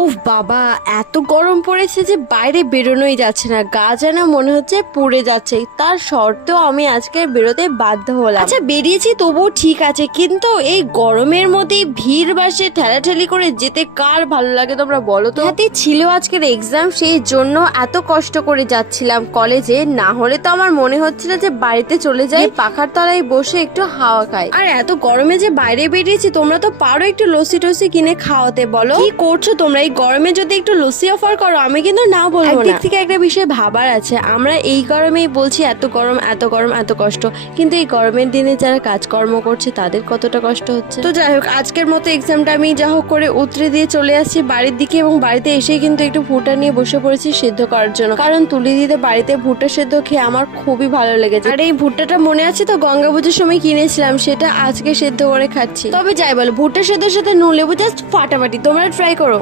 ওফ বাবা, এত গরম পড়েছে যে বাইরে বেরোনোই যাচ্ছে না, গা যেন মনে হচ্ছে পুড়ে যাচ্ছে। তার সত্ত্বেও আমি আজকে বেরোতে বাধ্য হলাম। আচ্ছা বেরিয়েছি তবুও ঠিক আছে, কিন্তু এই গরমের মধ্যে ভিড় বাসে ঠেলাঠেলি করে যেতে কার ভালো লাগে তোমরা বলো তো। হাতে ছিল আজকের এক্সাম, সেই জন্য এত কষ্ট করে যাচ্ছিলাম কলেজে। না হলে তো আমার মনে হচ্ছিল যে বাড়িতে চলে যাই, পাখার তলায় বসে একটু হাওয়া খাই। আর এত গরমে যে বাইরে বেরিয়েছি, তোমরা তো পারো একটু লস্যি টসি কিনে খাওয়াতে। বলো কি করছো তোমরা? এই গরমে যদি একটু লস্যি অফার করো আমি কিন্তু না বলবো না। একদিক থেকে একটা বিষয় ভাবার আছে, আমরা এই গরমেই বলছি এত গরম এত গরম এত কষ্ট, কিন্তু এই গরমের দিনে যারা কাজকর্ম করছে তাদের কতটা কষ্ট হচ্ছে। তো যাই হোক, আজকের মতো এক্সামটা আমি যা হোক করে উতরে দিয়ে চলে আসছি বাড়ির দিকে, এবং বাড়িতে এসেই কিন্তু একটু ভুট্টা নিয়ে বসে পড়েছি সিদ্ধ করার জন্য, কারণ তুলি দিতে বাড়িতে ভুট্টা সেদ্ধ খেয়ে আমার খুবই ভালো লেগেছে। আর এই ভুট্টাটা মনে আছে তো গঙ্গা পুজোর সময় কিনেছিলাম, সেটা আজকে সেদ্ধ করে খাচ্ছি। তবে যাই বলো, ভুট্টা সেদ্ধের সাথে নুন লেবু জাস্ট ফাটাফাটি, তোমরা ট্রাই করো।